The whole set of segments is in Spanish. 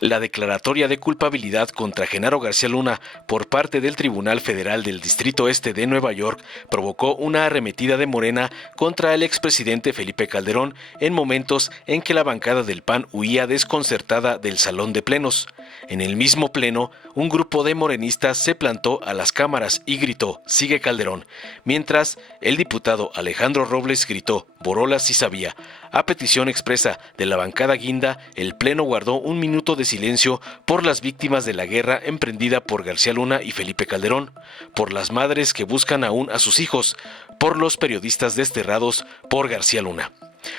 La declaratoria de culpabilidad contra Genaro García Luna por parte del Tribunal Federal del Distrito Este de Nueva York provocó una arremetida de Morena contra el expresidente Felipe Calderón en momentos en que la bancada del PAN huía desconcertada del salón de plenos. En el mismo pleno, un grupo de morenistas se plantó a las cámaras y gritó «Sigue Calderón», mientras el diputado Alejandro Robles gritó «Borolas sí sabía». A petición expresa de la bancada guinda, el pleno guardó un minuto de silencio por las víctimas de la guerra emprendida por García Luna y Felipe Calderón, por las madres que buscan aún a sus hijos, por los periodistas desterrados por García Luna.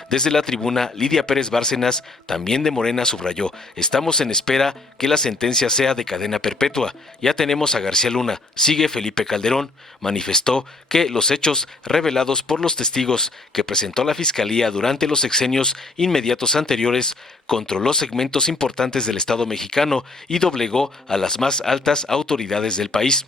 Desde la tribuna, Lidia Pérez Bárcenas, también de Morena, subrayó: «Estamos en espera que la sentencia sea de cadena perpetua. Ya tenemos a García Luna, sigue Felipe Calderón». Manifestó que los hechos revelados por los testigos que presentó la Fiscalía durante los sexenios inmediatos anteriores controló segmentos importantes del Estado mexicano y doblegó a las más altas autoridades del país.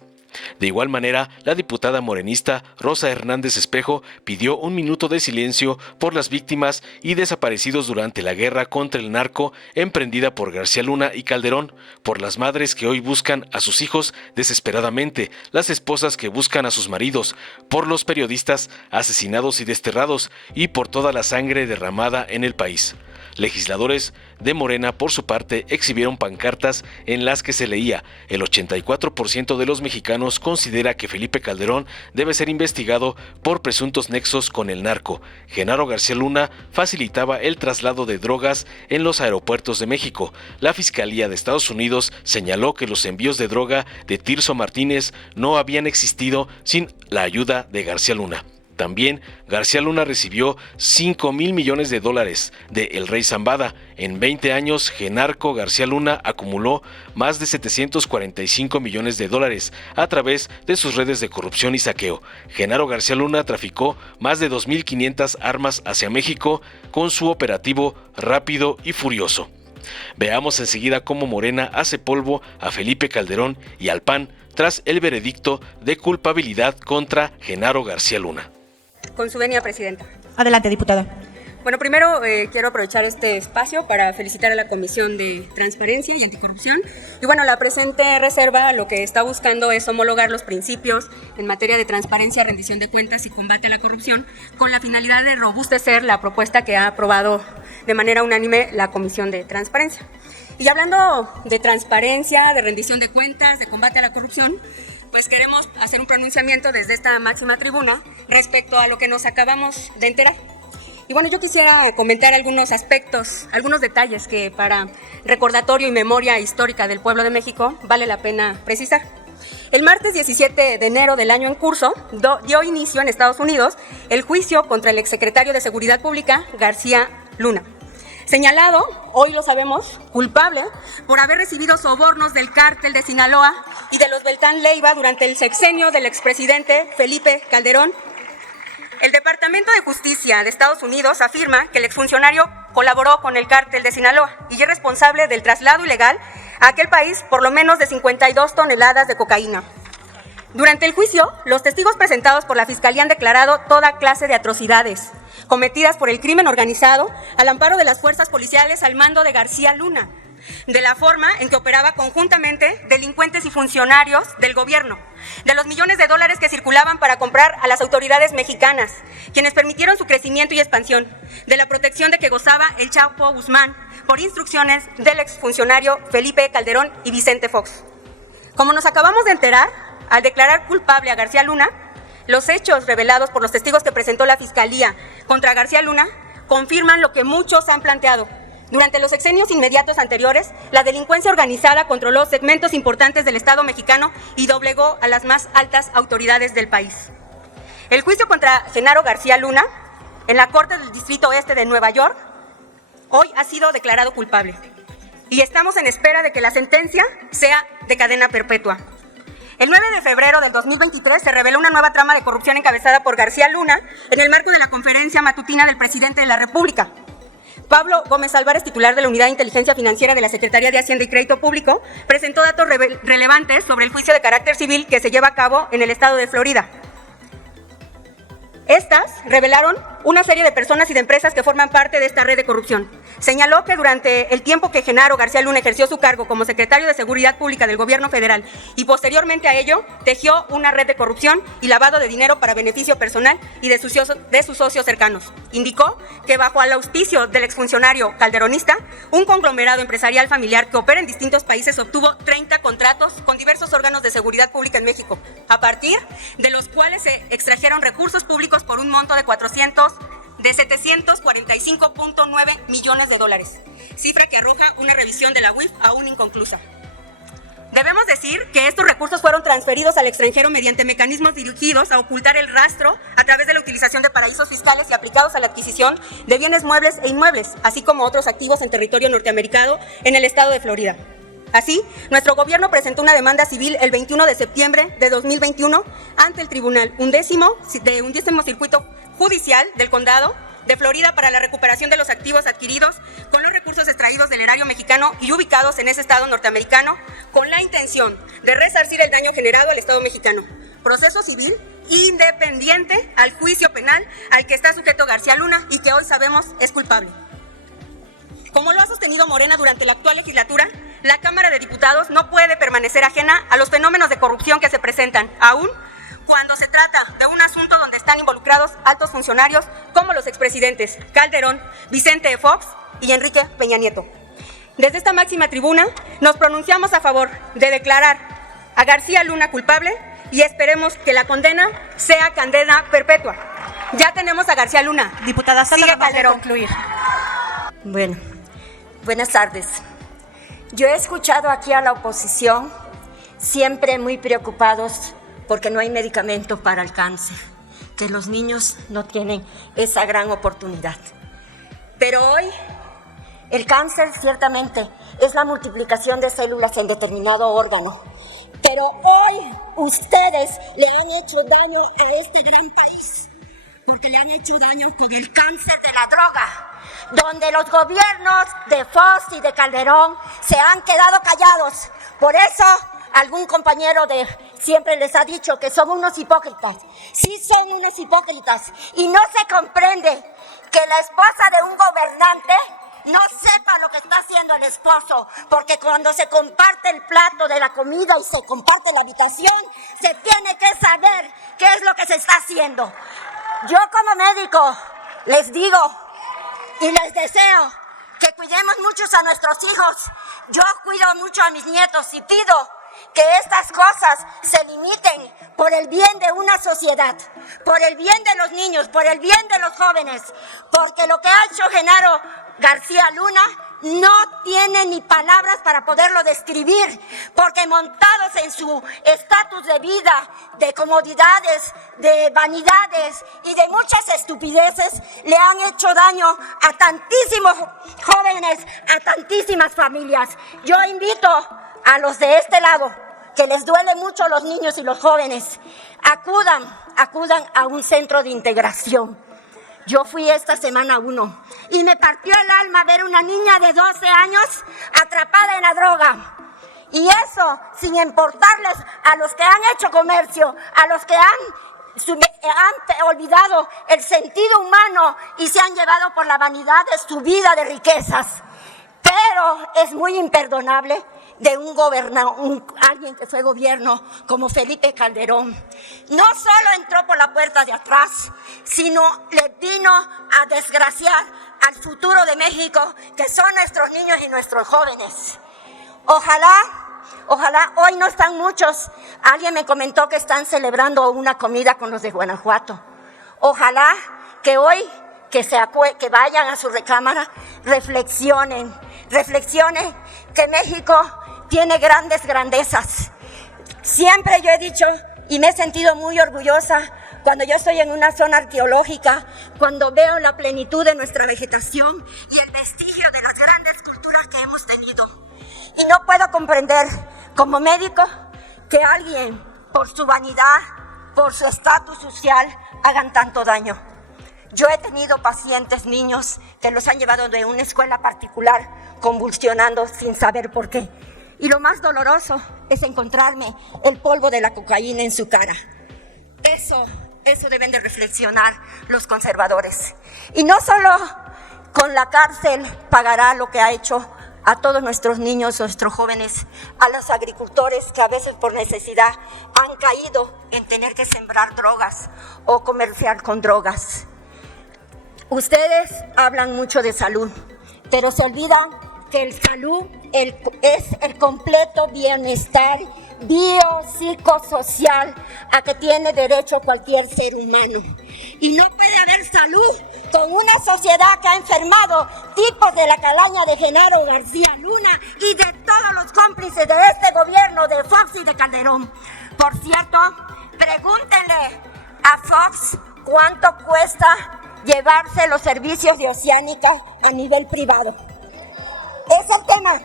De igual manera, la diputada morenista Rosa Hernández Espejo pidió un minuto de silencio por las víctimas y desaparecidos durante la guerra contra el narco emprendida por García Luna y Calderón, por las madres que hoy buscan a sus hijos desesperadamente, las esposas que buscan a sus maridos, por los periodistas asesinados y desterrados y por toda la sangre derramada en el país. Legisladores de Morena, por su parte, exhibieron pancartas en las que se leía: el 84% de los mexicanos considera que Felipe Calderón debe ser investigado por presuntos nexos con el narco. Genaro García Luna facilitaba el traslado de drogas en los aeropuertos de México. La Fiscalía de Estados Unidos señaló que los envíos de droga de Tirso Martínez no habían existido sin la ayuda de García Luna. También García Luna recibió $5,000 millones de El Rey Zambada. En 20 años, Genarco García Luna acumuló más de $745 millones a través de sus redes de corrupción y saqueo. Genaro García Luna traficó más de 2.500 armas hacia México con su operativo Rápido y Furioso. Veamos enseguida cómo Morena hace polvo a Felipe Calderón y al PAN tras el veredicto de culpabilidad contra Genaro García Luna. Con su venia, presidenta. Adelante, diputada. Bueno, primero quiero aprovechar este espacio para felicitar a la Comisión de Transparencia y Anticorrupción. Y bueno, la presente reserva lo que está buscando es homologar los principios en materia de transparencia, rendición de cuentas y combate a la corrupción, con la finalidad de robustecer la propuesta que ha aprobado de manera unánime la Comisión de Transparencia. Y hablando de transparencia, de rendición de cuentas, de combate a la corrupción, pues queremos hacer un pronunciamiento desde esta máxima tribuna respecto a lo que nos acabamos de enterar. Y bueno, yo quisiera comentar algunos aspectos, algunos detalles que para recordatorio y memoria histórica del pueblo de México vale la pena precisar. El martes 17 de enero del año en curso dio inicio en Estados Unidos el juicio contra el exsecretario de Seguridad Pública, García Luna, señalado, hoy lo sabemos, culpable por haber recibido sobornos del cártel de Sinaloa y de los Beltrán Leiva durante el sexenio del expresidente Felipe Calderón. El Departamento de Justicia de Estados Unidos afirma que el exfuncionario colaboró con el cártel de Sinaloa y es responsable del traslado ilegal a aquel país por lo menos de 52 toneladas de cocaína. Durante el juicio, los testigos presentados por la Fiscalía han declarado toda clase de atrocidades cometidas por el crimen organizado al amparo de las fuerzas policiales al mando de García Luna, de la forma en que operaba conjuntamente delincuentes y funcionarios del gobierno, de los millones de dólares que circulaban para comprar a las autoridades mexicanas, quienes permitieron su crecimiento y expansión, de la protección de que gozaba el Chapo Guzmán por instrucciones del exfuncionario Felipe Calderón y Vicente Fox. Como nos acabamos de enterar, al declarar culpable a García Luna, los hechos revelados por los testigos que presentó la Fiscalía contra García Luna confirman lo que muchos han planteado. Durante los sexenios inmediatos anteriores, la delincuencia organizada controló segmentos importantes del Estado mexicano y doblegó a las más altas autoridades del país. El juicio contra Genaro García Luna, en la Corte del Distrito Este de Nueva York, hoy ha sido declarado culpable. Y estamos en espera de que la sentencia sea de cadena perpetua. El 9 de febrero del 2023 se reveló una nueva trama de corrupción encabezada por García Luna en el marco de la conferencia matutina del presidente de la República. Pablo Gómez Álvarez, titular de la Unidad de Inteligencia Financiera de la Secretaría de Hacienda y Crédito Público, presentó datos relevantes sobre el juicio de carácter civil que se lleva a cabo en el estado de Florida. Estas revelaron una serie de personas y de empresas que forman parte de esta red de corrupción. Señaló que durante el tiempo que Genaro García Luna ejerció su cargo como secretario de Seguridad Pública del Gobierno Federal y posteriormente a ello, tejió una red de corrupción y lavado de dinero para beneficio personal y de sus socios cercanos. Indicó que bajo el auspicio del exfuncionario calderonista, un conglomerado empresarial familiar que opera en distintos países obtuvo 30 contratos con diversos órganos de seguridad pública en México, a partir de los cuales se extrajeron recursos públicos por un monto de 745.9 millones de dólares, cifra que arroja una revisión de la UIF aún inconclusa. Debemos decir que estos recursos fueron transferidos al extranjero mediante mecanismos dirigidos a ocultar el rastro a través de la utilización de paraísos fiscales y aplicados a la adquisición de bienes muebles e inmuebles, así como otros activos en territorio norteamericano en el estado de Florida. Así, nuestro gobierno presentó una demanda civil el 21 de septiembre de 2021 ante el Tribunal undécimo Circuito Judicial del Condado de Florida para la recuperación de los activos adquiridos con los recursos extraídos del erario mexicano y ubicados en ese estado norteamericano con la intención de resarcir el daño generado al estado mexicano. Proceso civil independiente al juicio penal al que está sujeto García Luna y que hoy sabemos es culpable. Como lo ha sostenido Morena durante la actual legislatura, la Cámara de Diputados no puede permanecer ajena a los fenómenos de corrupción que se presentan, aún cuando se trata de un asunto donde están involucrados altos funcionarios como los expresidentes Calderón, Vicente Fox y Enrique Peña Nieto. Desde esta máxima tribuna nos pronunciamos a favor de declarar a García Luna culpable y esperemos que la condena sea condena perpetua. Ya tenemos a García Luna. Diputada Sala, vamos a concluir. Bueno, buenas tardes. Yo he escuchado aquí a la oposición siempre muy preocupados porque no hay medicamento para el cáncer, que los niños no tienen esa gran oportunidad. Pero hoy el cáncer ciertamente es la multiplicación de células en determinado órgano. Pero hoy ustedes le han hecho daño a este gran país, porque le han hecho daño con el cáncer de la droga, donde los gobiernos de Fox y de Calderón se han quedado callados. Por eso algún compañero siempre les ha dicho que son unos hipócritas. Sí son unos hipócritas. Y no se comprende que la esposa de un gobernante no sepa lo que está haciendo el esposo, porque cuando se comparte el plato de la comida y se comparte la habitación, se tiene que saber qué es lo que se está haciendo. Yo como médico les digo y les deseo que cuidemos mucho a nuestros hijos. Yo cuido mucho a mis nietos y pido que estas cosas se limiten por el bien de una sociedad, por el bien de los niños, por el bien de los jóvenes, porque lo que ha hecho Genaro García Luna no tiene ni palabras para poderlo describir, porque montados en su estatus de vida, de comodidades, de vanidades y de muchas estupideces, le han hecho daño a tantísimos jóvenes, a tantísimas familias. Yo invito a los de este lado, que les duele mucho los niños y los jóvenes, acudan a un centro de integración. Yo fui esta semana a uno y me partió el alma ver una niña de 12 años atrapada en la droga. Y eso sin importarles a los que han hecho comercio, a los que han olvidado el sentido humano y se han llevado por la vanidad de su vida de riquezas. Pero es muy imperdonable de alguien que fue gobierno como Felipe Calderón. No solo entró por la puerta de atrás, sino le vino a desgraciar al futuro de México, que son nuestros niños y nuestros jóvenes. Ojalá, hoy no están muchos. Alguien me comentó que están celebrando una comida con los de Guanajuato. Ojalá que hoy, que vayan a su recámara, reflexionen que México tiene grandes grandezas. Siempre yo he dicho y me he sentido muy orgullosa cuando yo estoy en una zona arqueológica, cuando veo la plenitud de nuestra vegetación y el vestigio de las grandes culturas que hemos tenido. Y no puedo comprender como médico que alguien por su vanidad, por su estatus social, hagan tanto daño. Yo he tenido pacientes, niños, que los han llevado de una escuela particular convulsionando sin saber por qué. Y lo más doloroso es encontrarme el polvo de la cocaína en su cara. Eso Eso deben de reflexionar los conservadores. Y no solo con la cárcel pagará lo que ha hecho a todos nuestros niños, nuestros jóvenes, a los agricultores que a veces por necesidad han caído en tener que sembrar drogas o comerciar con drogas. Ustedes hablan mucho de salud, pero se olvidan que el salud es el completo bienestar biopsicosocial a que tiene derecho cualquier ser humano. Y no puede haber salud con una sociedad que ha enfermado tipos de la calaña de Genaro García Luna y de todos los cómplices de este gobierno de Fox y de Calderón. Por cierto, pregúntenle a Fox cuánto cuesta llevarse los servicios de Oceánica a nivel privado. Es el tema.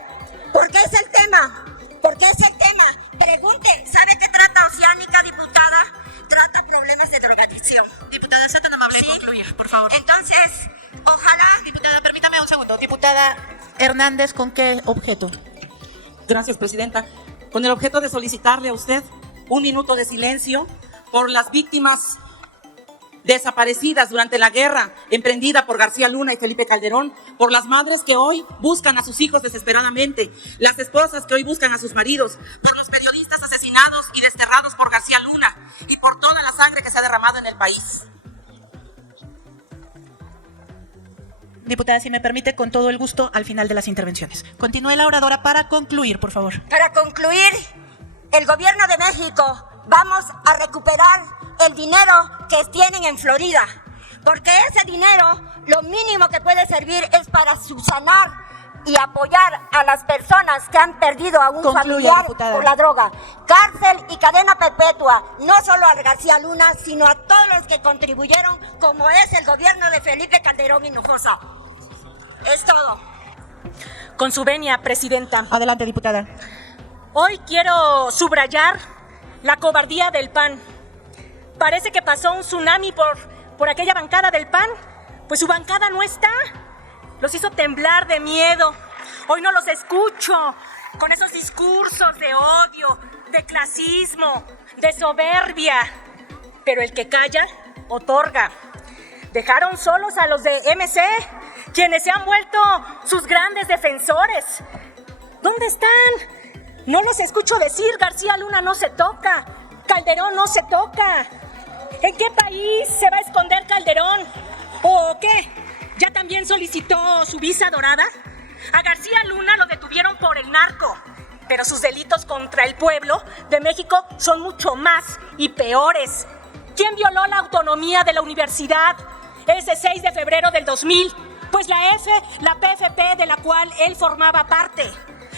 ¿Por qué es el tema? ¿Por qué es el tema? Pregunte, ¿sabe qué trata Oceánica, diputada? Trata problemas de drogadicción. Diputada, sea tan amable en concluir, por favor. Entonces, ojalá... Diputada, permítame un segundo. Diputada Hernández, ¿con qué objeto? Gracias, presidenta. Con el objeto de solicitarle a usted un minuto de silencio por las víctimas desaparecidas durante la guerra emprendida por García Luna y Felipe Calderón, por las madres que hoy buscan a sus hijos desesperadamente, las esposas que hoy buscan a sus maridos, por los periodistas asesinados y desterrados por García Luna y por toda la sangre que se ha derramado en el país. Diputada, si me permite, con todo el gusto, al final de las intervenciones. Continúe la oradora para concluir, por favor. Para concluir, el gobierno de México vamos a recuperar el dinero que tienen en Florida, porque ese dinero lo mínimo que puede servir es para subsanar y apoyar a las personas que han perdido a un familiar por la droga. Cárcel y cadena perpetua, no solo a García Luna, sino a todos los que contribuyeron, como es el gobierno de Felipe Calderón Hinojosa. Es todo. Con su venia, presidenta. Adelante, diputada. Hoy quiero subrayar la cobardía del PAN. Parece que pasó un tsunami por aquella bancada del PAN. Pues su bancada no está. Los hizo temblar de miedo. Hoy no los escucho con esos discursos de odio, de clasismo, de soberbia. Pero el que calla, otorga. Dejaron solos a los de MC, quienes se han vuelto sus grandes defensores. ¿Dónde están? No los escucho decir, García Luna no se toca, Calderón no se toca. ¿En qué país se va a esconder Calderón? ¿O qué? ¿Ya también solicitó su visa dorada? A García Luna lo detuvieron por el narco, pero sus delitos contra el pueblo de México son mucho más y peores. ¿Quién violó la autonomía de la universidad ese 6 de febrero del 2000? Pues la PFP de la cual él formaba parte.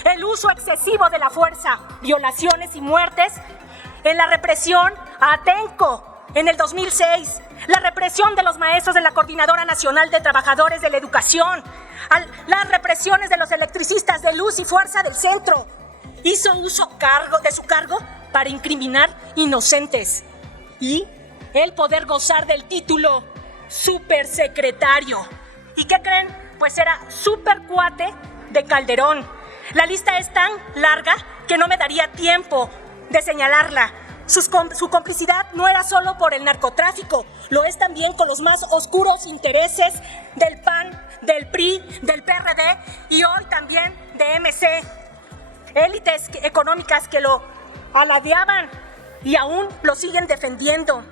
El uso excesivo de la fuerza, violaciones y muertes en la represión a Atenco en el 2006, la represión de los maestros de la Coordinadora Nacional de Trabajadores de la Educación, las represiones de los electricistas de Luz y Fuerza del Centro. Hizo uso de su cargo para incriminar inocentes y el poder gozar del título supersecretario. ¿Y qué creen? Pues era supercuate de Calderón. La lista es tan larga que no me daría tiempo de señalarla. Su complicidad no era solo por el narcotráfico, lo es también con los más oscuros intereses del PAN, del PRI, del PRD y hoy también de MC. Élites económicas que lo aladeaban y aún lo siguen defendiendo.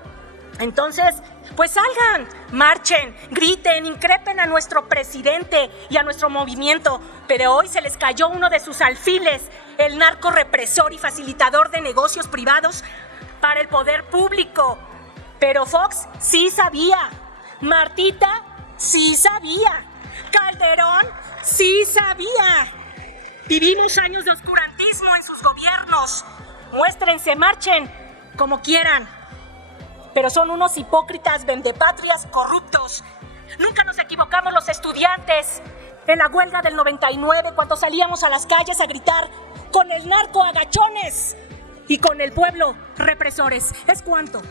Entonces, pues salgan, marchen, griten, increpen a nuestro presidente y a nuestro movimiento, pero hoy se les cayó uno de sus alfiles, el narco represor y facilitador de negocios privados para el poder público. Pero Fox sí sabía, Martita sí sabía, Calderón sí sabía. Vivimos años de oscurantismo en sus gobiernos. Muéstrense, marchen, como quieran. Pero son unos hipócritas vendepatrias corruptos. Nunca nos equivocamos los estudiantes en la huelga del 99 cuando salíamos a las calles a gritar con el narco agachones y con el pueblo represores. ¿Es cuánto?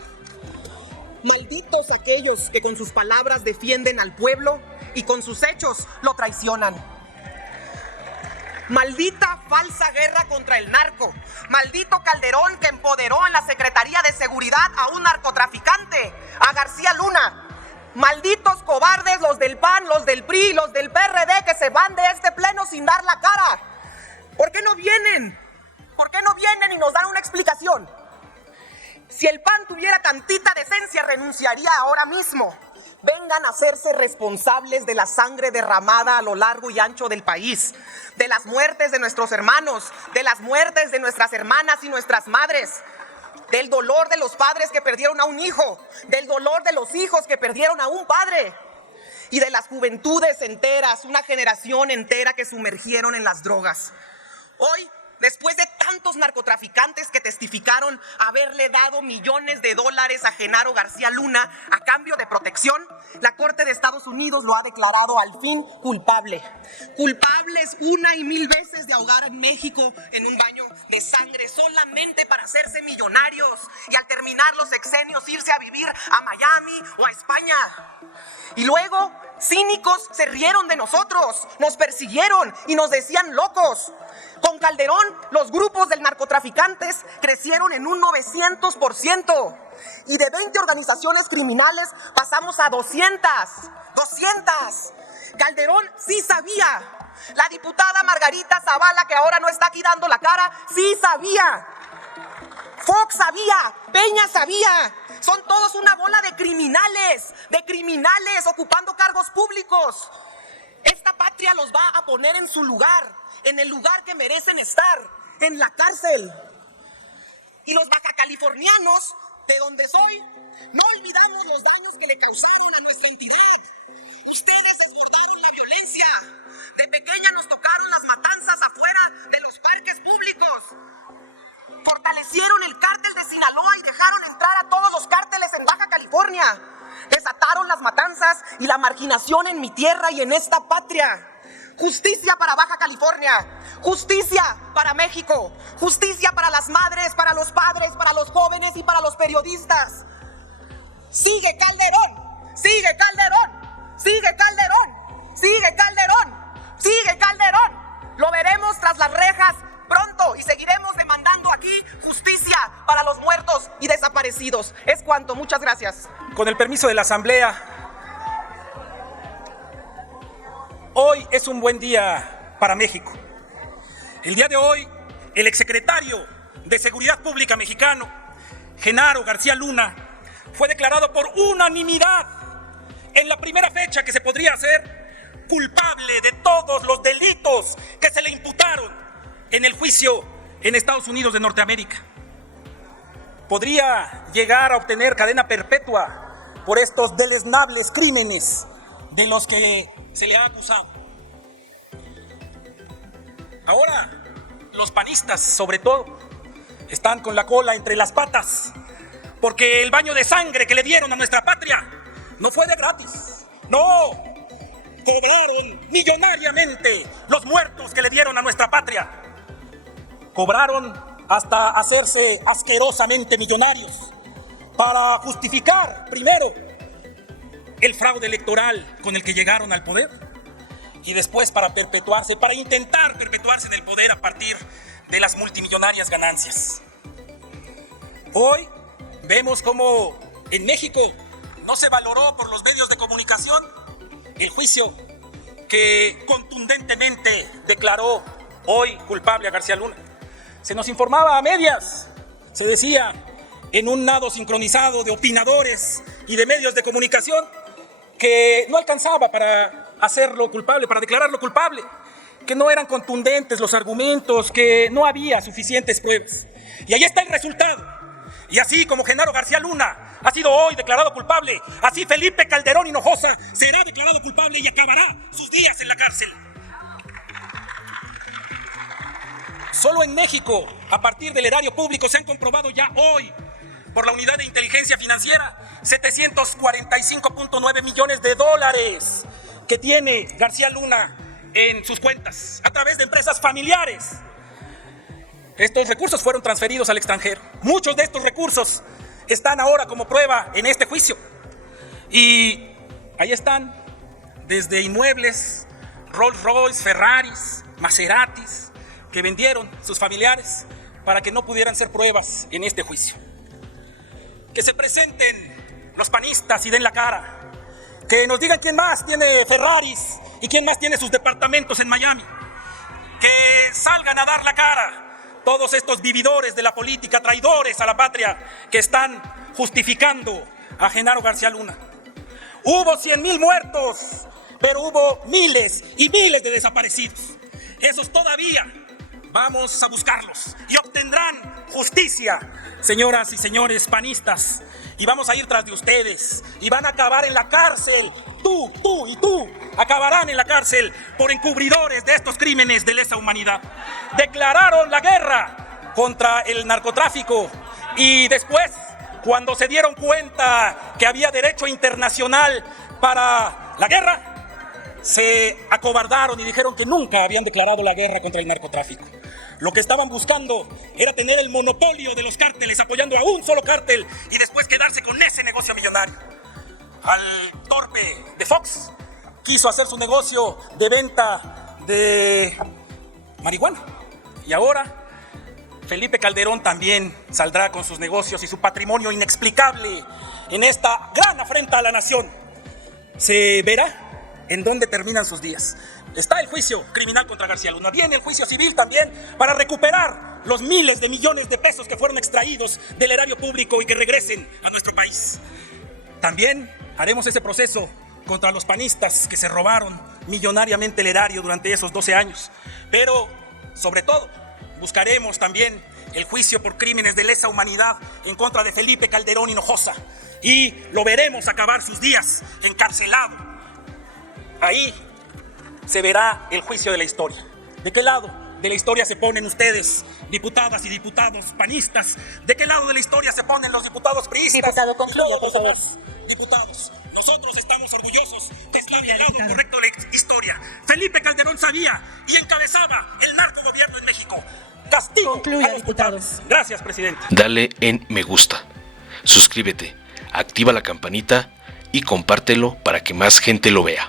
Malditos aquellos que con sus palabras defienden al pueblo y con sus hechos lo traicionan. Maldita falsa guerra contra el narco. Maldito Calderón que empoderó en la Secretaría de Seguridad a un narcotraficante, a García Luna. Malditos cobardes los del PAN, los del PRI, los del PRD que se van de este pleno sin dar la cara. ¿Por qué no vienen? ¿Por qué no vienen y nos dan una explicación? Si el PAN tuviera tantita decencia, renunciaría ahora mismo. Vengan a hacerse responsables de la sangre derramada a lo largo y ancho del país, de las muertes de nuestros hermanos, de las muertes de nuestras hermanas y nuestras madres, del dolor de los padres que perdieron a un hijo, del dolor de los hijos que perdieron a un padre y de las juventudes enteras, una generación entera que sumergieron en las drogas. Hoy, después de tantos narcotraficantes que testificaron haberle dado millones de dólares a Genaro García Luna a cambio de protección, la Corte de Estados Unidos lo ha declarado al fin culpable. Culpables una y mil veces de ahogar en México en un baño de sangre solamente para hacerse millonarios y al terminar los sexenios irse a vivir a Miami o a España. Y luego, cínicos se rieron de nosotros, nos persiguieron y nos decían locos. Con Calderón, los grupos de narcotraficantes crecieron en un 900%. Y de 20 organizaciones criminales pasamos a 200. Calderón sí sabía. La diputada Margarita Zavala, que ahora no está aquí dando la cara, sí sabía. Fox sabía, Peña sabía. Son todos una bola de criminales ocupando cargos públicos. Esta patria los va a poner en su lugar, en el lugar que merecen estar, en la cárcel. Y los bajacalifornianos, de donde soy, no olvidamos los daños que le causaron a nuestra entidad. Ustedes desbordaron la violencia. De pequeña nos tocaron las matanzas afuera de los parques públicos. Fortalecieron el cártel de Sinaloa y dejaron entrar a todos los cárteles en Baja California. Desataron las matanzas y la marginación en mi tierra y en esta patria. Justicia para Baja California, justicia para México, justicia para las madres, para los padres, para los jóvenes y para los periodistas. ¡Sigue Calderón! ¡Sigue Calderón! ¡Sigue Calderón! ¡Sigue Calderón! ¡Sigue Calderón! Lo veremos tras las rejas pronto y seguiremos demandando aquí justicia para los muertos y desaparecidos. Es cuanto, muchas gracias. Con el permiso de la Asamblea, hoy es un buen día para México. El día de hoy, el exsecretario de Seguridad Pública mexicano, Genaro García Luna, fue declarado por unanimidad en la primera fecha que se podría hacer culpable de todos los delitos que se le imputaron en el juicio en Estados Unidos de Norteamérica. Podría llegar a obtener cadena perpetua por estos deleznables crímenes de los que se le ha acusado. Ahora, los panistas, sobre todo, están con la cola entre las patas, porque el baño de sangre que le dieron a nuestra patria no fue de gratis. No, cobraron millonariamente los muertos que le dieron a nuestra patria. Cobraron hasta hacerse asquerosamente millonarios para justificar, primero, el fraude electoral con el que llegaron al poder y después para intentar perpetuarse en el poder a partir de las multimillonarias ganancias. Hoy vemos cómo en México no se valoró por los medios de comunicación el juicio que contundentemente declaró hoy culpable a García Luna. Se nos informaba a medias, se decía en un nado sincronizado de opinadores y de medios de comunicación que no alcanzaba para hacerlo culpable, para declararlo culpable, que no eran contundentes los argumentos, que no había suficientes pruebas. Y ahí está el resultado. Y así como Genaro García Luna ha sido hoy declarado culpable, así Felipe Calderón Hinojosa será declarado culpable y acabará sus días en la cárcel. Solo en México, a partir del erario público, se han comprobado ya hoy, por la Unidad de Inteligencia Financiera, 745.9 millones de dólares que tiene García Luna en sus cuentas, a través de empresas familiares. Estos recursos fueron transferidos al extranjero. Muchos de estos recursos están ahora como prueba en este juicio. Y ahí están, desde inmuebles, Rolls Royce, Ferraris, Maseratis, que vendieron sus familiares para que no pudieran ser pruebas en este juicio. Que se presenten los panistas y den la cara. Que nos digan quién más tiene Ferraris y quién más tiene sus departamentos en Miami. Que salgan a dar la cara todos estos vividores de la política, traidores a la patria, que están justificando a Genaro García Luna. Hubo 100,000 muertos, pero hubo miles y miles de desaparecidos. Esos todavía vamos a buscarlos y obtendrán justicia, señoras y señores panistas. Y vamos a ir tras de ustedes y van a acabar en la cárcel. Tú y tú acabarán en la cárcel por encubridores de estos crímenes de lesa humanidad. Declararon la guerra contra el narcotráfico y después, cuando se dieron cuenta que había derecho internacional para la guerra, se acobardaron y dijeron que nunca habían declarado la guerra contra el narcotráfico. Lo que estaban buscando era tener el monopolio de los cárteles, apoyando a un solo cártel y después quedarse con ese negocio millonario. Al torpe de Fox quiso hacer su negocio de venta de marihuana. Y ahora Felipe Calderón también saldrá con sus negocios y su patrimonio inexplicable en esta gran afrenta a la nación. Se verá en dónde terminan sus días. Está el juicio criminal contra García Luna. Viene el juicio civil también para recuperar los miles de millones de pesos que fueron extraídos del erario público y que regresen a nuestro país. También haremos ese proceso contra los panistas que se robaron millonariamente el erario durante esos 12 años. Pero, sobre todo, buscaremos también el juicio por crímenes de lesa humanidad en contra de Felipe Calderón Hinojosa. Y lo veremos acabar sus días encarcelado. Ahí se verá el juicio de la historia. ¿De qué lado de la historia se ponen ustedes, diputadas y diputados panistas? ¿De qué lado de la historia se ponen los diputados priistas? Diputado, concluya, por favor. Diputados, nosotros estamos orgullosos que está del lado correcto de la historia. Felipe Calderón sabía y encabezaba el narcogobierno en México. Castigo Concluya, a los diputado. culpables. Gracias, presidente. Dale en me gusta, suscríbete, activa la campanita y compártelo para que más gente lo vea.